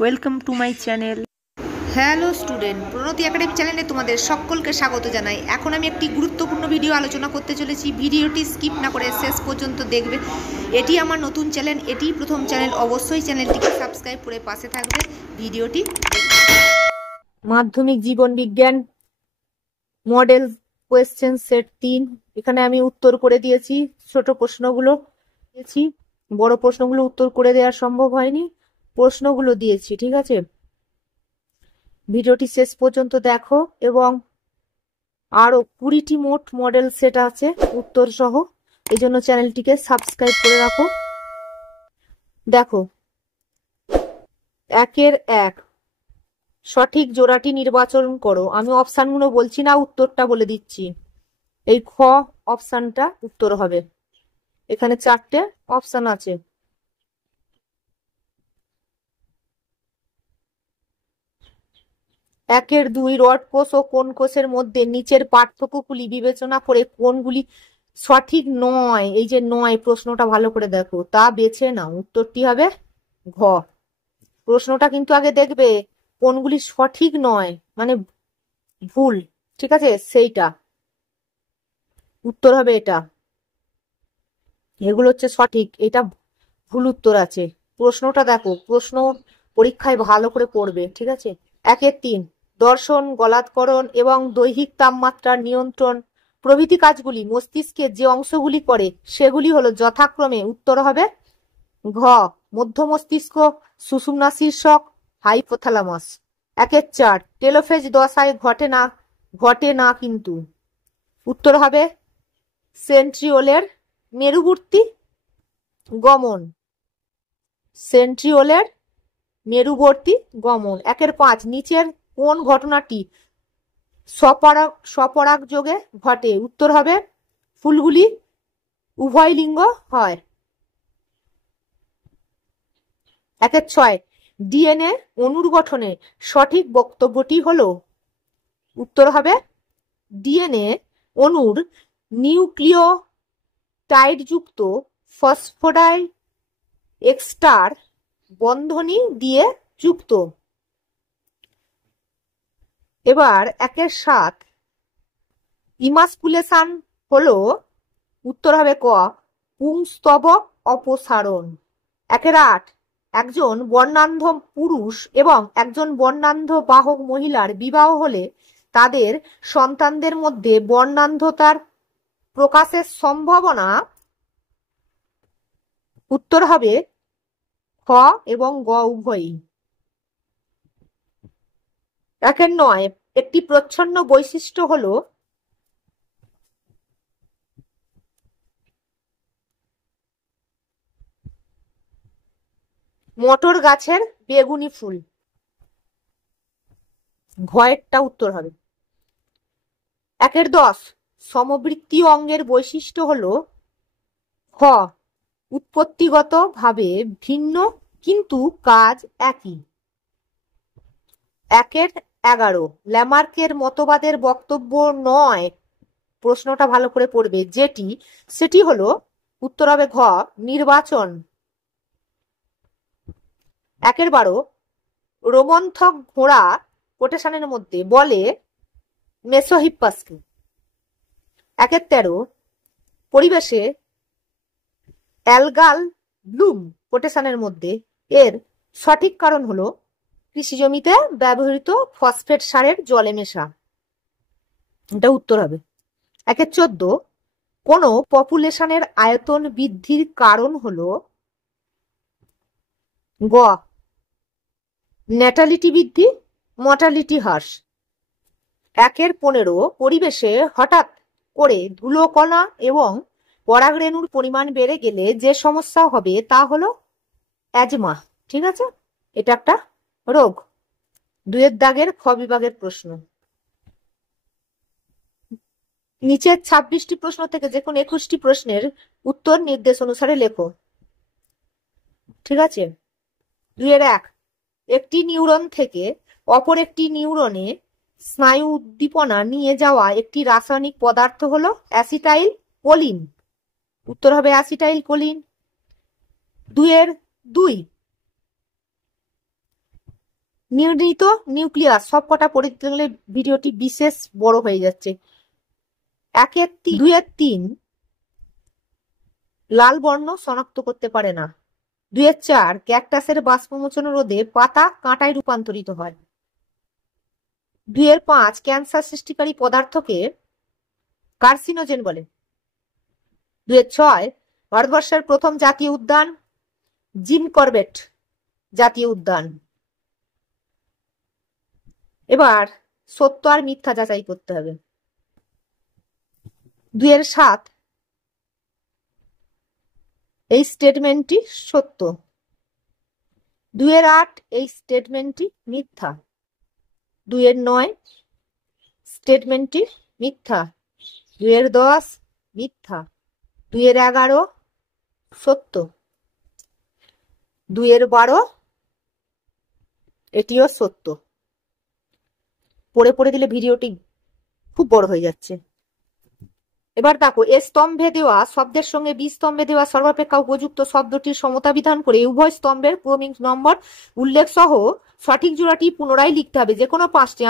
Welcome to my channel. Hello student, Pranati academy চ্যানেলে তোমাদের সকলকে স্বাগত জানাই। এখন আমি একটি গুরুত্বপূর্ণ ভিডিও আলোচনা করতে চলেছি। ভিডিওটি স্কিপ না করে শেষ পর্যন্ত দেখবে। এটি আমার নতুন চ্যানেল, এটিই প্রথম চ্যানেল। অবশ্যই চ্যানেলটিকে সাবস্ক্রাইব করে পাশে থাকবে। ভিডিওটি মাধ্যমিক জীবন বিজ্ঞান মডেল কোয়েশ্চেন সেট 3। এখানে আমি উত্তর করে দিয়েছি। ছোট প্রশ্নগুলো দিয়েছি, বড় প্রশ্নগুলো উত্তর করে দেওয়া সম্ভব হয়নি, প্রশ্নগুলো দিয়েছি। ঠিক আছে, ভিডিওটি শেষ পর্যন্ত দেখো। এবং আরো 20টি মোট মডেল সেট আছে উত্তর সহ, এই জন্য চ্যানেলটিকে সাবস্ক্রাইব করে রাখো। দেখো, 1 সঠিক জোড়াটি নির্বাচন করো। আমি অপশানগুলো বলছি না, উত্তরটা বলে দিচ্ছি। এই খ অপশানটা উত্তর হবে। এখানে 4টে অপশান আছে। একের 2 রড কোষ ও কোন কোষের মধ্যে নিচের পার্থক্যগুলি বিবেচনা করে কোনগুলি সঠিক নয়, এই যে নয় প্রশ্নটা ভালো করে দেখো, তা বেছে নাও। উত্তরটি হবে ঘ। প্রশ্নটা কিন্তু আগে দেখবে কোনগুলি সঠিক নয়, মানে ভুল। ঠিক আছে, সেইটা উত্তর হবে। এটা এগুলো হচ্ছে সঠিক, এটা ভুল উত্তর আছে। প্রশ্নটা দেখো, প্রশ্ন পরীক্ষায় ভালো করে পড়বে। ঠিক আছে, 1-3 দর্শন, গলাৎকরণ এবং দৈহিক তাপমাত্রার নিয়ন্ত্রণ প্রভৃতি কাজগুলি মস্তিষ্কে যে অংশগুলি করে সেগুলি হলো যথাক্রমে, উত্তর হবে ঘ, মধ্য মস্তিষ্ক, সুষুম্না শীর্ষক, হাইপোথ্যালামাস। 1-4 টেলোফেজ দশায় ঘটে না কিন্তু, উত্তর হবে সেন্ট্রিওলের মেরুবর্তী গমন। সেন্ট্রিওলের মেরুবর্তী গমন। 1-5 নিচের কোন ঘটনাটি স্বপরাগ যোগে ঘটে, উত্তর হবে ফুলগুলি উভয় লিঙ্গ হয়। 1-6 ডিএনএ অণুর গঠনে সঠিক বক্তব্যটি হলো, উত্তর হবে ডিএনএ অণুর নিউক্লিওটাইডযুক্ত ফসফোরাইল এক্সটার বন্ধনী দিয়ে যুক্ত। এবার 1-7 ইমাসকুলেশন হলো, উত্তর হবে ক, পুংস্তবক অপসারণ। 1-8 একজন বর্ণান্ধ পুরুষ এবং একজন বর্ণান্ধ বাহক মহিলার বিবাহ হলে তাদের সন্তানদের মধ্যে বর্ণান্ধতার প্রকাশের সম্ভাবনা, উত্তর হবে খ এবং গ উভয়ই। 1-9 একটি প্রচ্ছন্ন বৈশিষ্ট্য হলো, মটর গাছের বেগুনি ফুল। ঘয়েরটা উত্তর হবে। 1-10 সমবৃত্তীয় অঙ্গের বৈশিষ্ট্য হলো, খ, উৎপত্তিগত ভাবে ভিন্ন কিন্তু কাজ একই। 1-11 ল্যামার্কের মতবাদের বক্তব্য নয়, প্রশ্নটা ভালো করে পড়বে, সেটি হলো, উত্তর হবে ঘ, নির্বাচন। 1-12 রোমন্থক ঘোড়া কোটেশনের মধ্যে বলে মেসোহিপ্পাসকে। 1-13 পরিবেশে অ্যালগাল ব্লুম কোটেশনের মধ্যে এর সঠিক কারণ হলো কৃষি জমিতে ব্যবহৃত ফসফেট সারের জলে মেশা। এটা উত্তর হবে। 1-14 কোন পপুলেশনের আয়তন বৃদ্ধির কারণ হলো, গ, ন্যাটালিটি বৃদ্ধি, মর্টালিটি হ্রাস। 1-15 পরিবেশে হঠাৎ করে ধুলোকণা এবং পরাগরেণুর পরিমাণ বেড়ে গেলে যে সমস্যা হবে তা হলো অ্যাজমা। ঠিক আছে, এটা একটা রোগ। 2 দাগের খ বিভাগের প্রশ্ন। নিচের 26টি প্রশ্ন থেকে যে কোনো 21টি প্রশ্নের উত্তর নির্দেশ অনুসারে লেখো। ঠিক আছে, 2-1 একটি নিউরন থেকে অপর একটি নিউরনে স্নায়ু উদ্দীপনা নিয়ে যাওয়া একটি রাসায়নিক পদার্থ হলো অ্যাসিটাইল কোলিন। উত্তর হবে অ্যাসিটাইল কোলিন। 2-2 নির্ণীত নিউক্লিয়াস সবকটা পড়ে দিতে গেলে ভিডিওটি বিশেষ বড় হয়ে যাচ্ছে। 2-3 লাল বর্ণ শনাক্ত করতে পারে না। 2-4 ক্যাকটাসের বাষ্পমোচন রোধে পাতা কাঁটায় রূপান্তরিত হয়। 2-5 ক্যান্সার সৃষ্টিকারী পদার্থকে কার্সিনোজেন বলে। 2-6 ভারতবর্ষের প্রথম জাতীয় উদ্যান জিম করবেট জাতীয় উদ্যান। এবার সত্য আর মিথ্যা যাচাই করতে হবে। 2-7 এই স্টেটমেন্টটি সত্য। 2-8 এই স্টেটমেন্টটি মিথ্যা। 2-9 স্টেটমেন্টটি মিথ্যা। 2-10 মিথ্যা। 2-11 সত্য। 2-12 এটিও সত্য। পড়ে পড়ে দিলে ভিডিওটি খুব বড় হয়ে যাচ্ছে। এবার দেখো, এ স্তম্ভে দেওয়া শব্দের সঙ্গে বি স্তম্ভে দেওয়া সর্বাপেক্ষা উপযুক্ত শব্দটির সমতা বিধান করে উভয় স্তম্ভের ক্রমিক নম্বর উল্লেখ সহ সঠিক জোড়াটি পুনরায় লিখতে হবে। যে কোনো 5টি,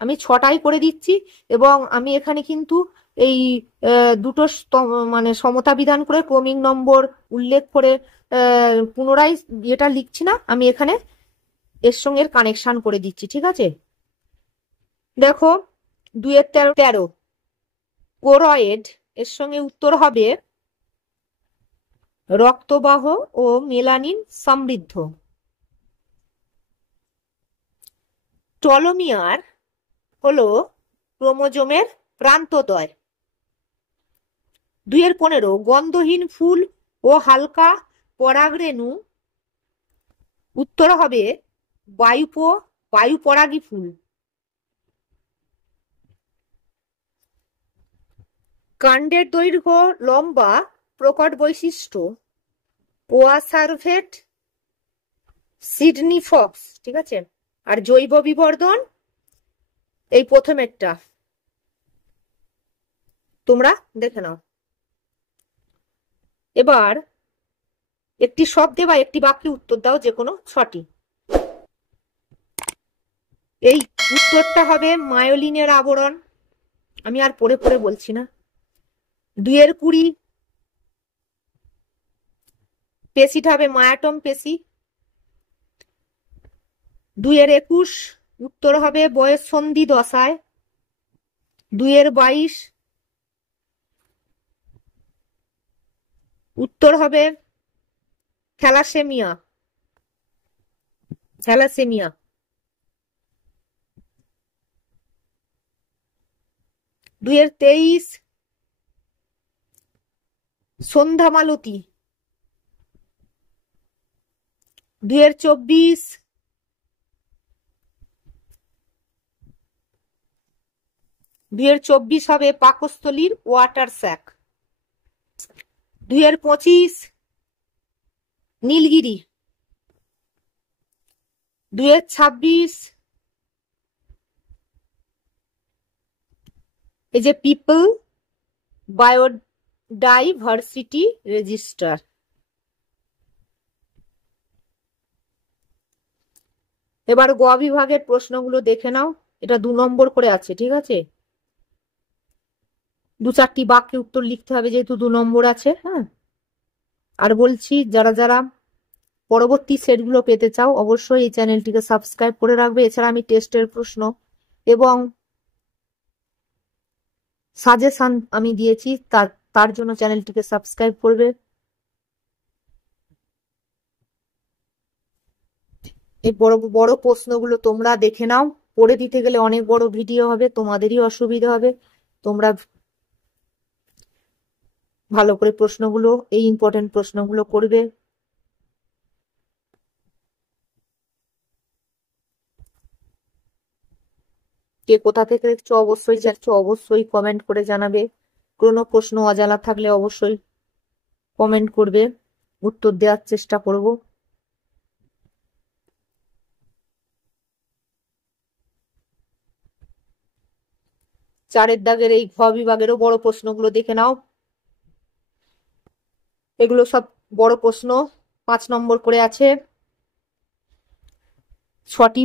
আমি 6টাই করে দিচ্ছি এবং আমি এখানে কিন্তু এই দুটো মানে সমতা বিধান করে ক্রমিক নম্বর উল্লেখ করে পুনরায় এটা লিখছি না, আমি এখানে এর সঙ্গে কানেকশন করে দিচ্ছি। ঠিক আছে, দেখো 2-13 কোরয়েড এর সঙ্গে উত্তর হবে রক্তবাহ ও মেলানিন সমৃদ্ধ। টলোমিয়ার হলো ক্রোমোজোমের প্রান্তদ্বয়। 2-15 গন্ধহীন ফুল ও হালকা পরাগরেণু উত্তর হবে বায়ু পরাগী ফুল। কাণ্ডের দৈর্ঘ্য লম্বা প্রকট বৈশিষ্ট্য ওয়াসারভেট সিডনি ফক্স। ঠিক আছে, আর জৈব বিবর্ধন এই প্রথমেরটা তোমরা দেখে নাও। এবার একটি শব্দে বা একটি বাক্যে উত্তর দাও, যে কোনো 6টি। এই উত্তরটা হবে মায়োলিনের আবরণ। আমি আর পড়ে পড়ে বলছি না। 2-20 পেশিটা হবে মায়াটম পেশি। 2-21 উত্তর হবে বয়ঃসন্ধি দশায়। 2-22 উত্তর হবে থ্যালাসেমিয়া। 2-23 সন্ধ্যামালতী। 2-24 হবে পাকস্থলীর ওয়াটার স্যাক। 2-25 নীলগিরি। 2-26 এই যে পিপল বায়োডাইভার্সিটি রেজিস্টার। এবার গ বিভাগের প্রশ্নগুলো দেখে নাও। এটা 2 নম্বর করে আছে। ঠিক আছে, 2-4টি বাক্যে উত্তর লিখতে হবে যেহেতু 2 নম্বর আছে। হ্যাঁ, আর বলছি যারা যারা পরবর্তী সেটগুলো পেতে চাও অবশ্যই এই চ্যানেলটিকে সাবস্ক্রাইব করে রাখবে। এছাড়া আমি টেস্টের প্রশ্ন এবং সাজেশন আমি দিয়েছি, তার জন্য চ্যানেলটিকে সাবস্ক্রাইব করবে। এই বড় বড় প্রশ্নগুলো তোমরা দেখে নাও। পড়ে দিতে গেলে অনেক বড় ভিডিও হবে, তোমাদেরই অসুবিধা হবে। তোমরা ভালো করে প্রশ্নগুলো, এই ইম্পর্টেন্ট প্রশ্নগুলো করবে। কে কোথা থেকে দেখছো অবশ্যই কমেন্ট করে জানাবে। কোনো প্রশ্ন অজানা থাকলে অবশ্যই কমেন্ট করবে, উত্তর দেওয়ার চেষ্টা করব। চারের দাগের এই ঘ বিভাগেরও বড় প্রশ্নগুলো দেখে নাও। এগুলো সব বড় প্রশ্ন, 5 নম্বর করে আছে। 6টি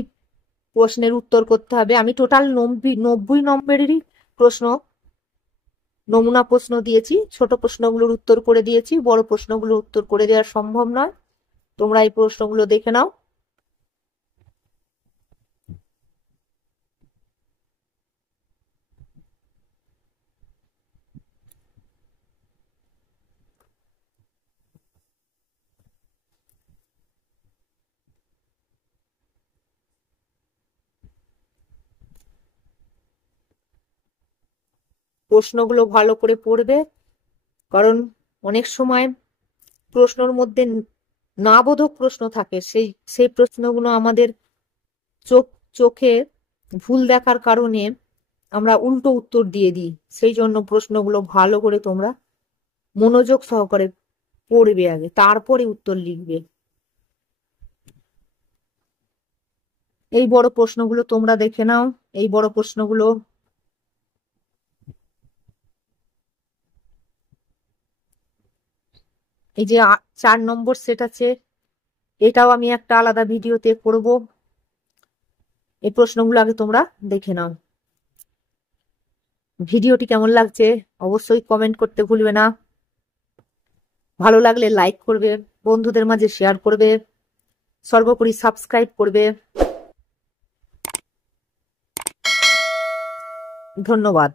প্রশ্নের উত্তর করতে হবে। আমি টোটাল 90 নম্বরেরই প্রশ্ন, নমুনা প্রশ্ন দিয়েছি। ছোট প্রশ্নগুলোর উত্তর করে দিয়েছি, বড় প্রশ্নগুলোর উত্তর করে দেওয়া সম্ভব নয়। তোমরা এই প্রশ্নগুলো দেখে নাও। প্রশ্নগুলো ভালো করে পড়বে, কারণ অনেক সময় প্রশ্নর মধ্যে না বোধক প্রশ্ন থাকে, সেই প্রশ্নগুলো আমাদের চোখে ভুল দেখার কারণে আমরা উল্টো উত্তর দিয়ে দিই। সেই জন্য প্রশ্নগুলো ভালো করে তোমরা মনোযোগ সহকারে পড়বে আগে, তারপরে উত্তর লিখবে। এই বড় প্রশ্নগুলো তোমরা দেখে নাও। এই বড় প্রশ্নগুলো এই যে 4 নম্বর সেট আছে, এটাও আমি একটা আলাদা ভিডিওতে করব। এই প্রশ্নগুলো আগে তোমরা দেখে নাও। ভিডিওটি কেমন লাগছে অবশ্যই কমেন্ট করতে ভুলবে না। ভালো লাগলে লাইক করবে, বন্ধুদের মাঝে শেয়ার করবে, সর্বোপরি সাবস্ক্রাইব করবে। ধন্যবাদ।